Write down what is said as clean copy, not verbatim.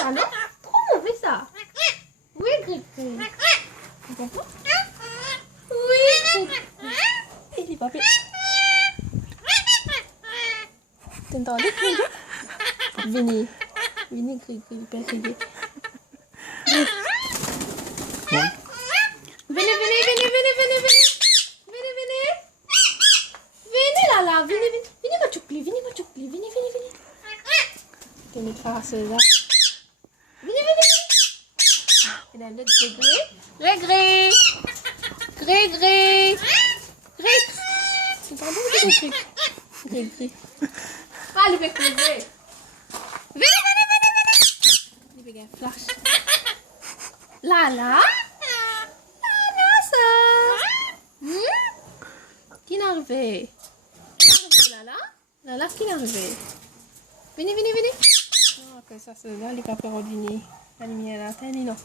ça, non? Trop mauvais ça. Oui, Gris-Gris. D'accord? Oui, Gris-Gris. Il est pas fait. T'entendais, Gris-Gris? Venez. Venez, Gris-Gris, pas crier. Venez, venez, venez, venez, venez, venez. Venez, venez. Venez là, là. Venez, venez. Venez, ma choukli. Venez, ma choukli. Venez, venez, venez. T'es mes frères, là. Venez, venez. Et là, le Gris-Gris. Gris-Gris. Gris-Gris. Gris. T'entends, Gris-Gris? Gris-Gris. Allez, Gris-Gris. Venez, venez, venez, venez. Il fait un flash. Là, là. Qui est arrivé? Lala? Lala, qui est arrivé? Venez, venez, venez. Ah, que ça, c'est là, les caperollini. La lumière là, non.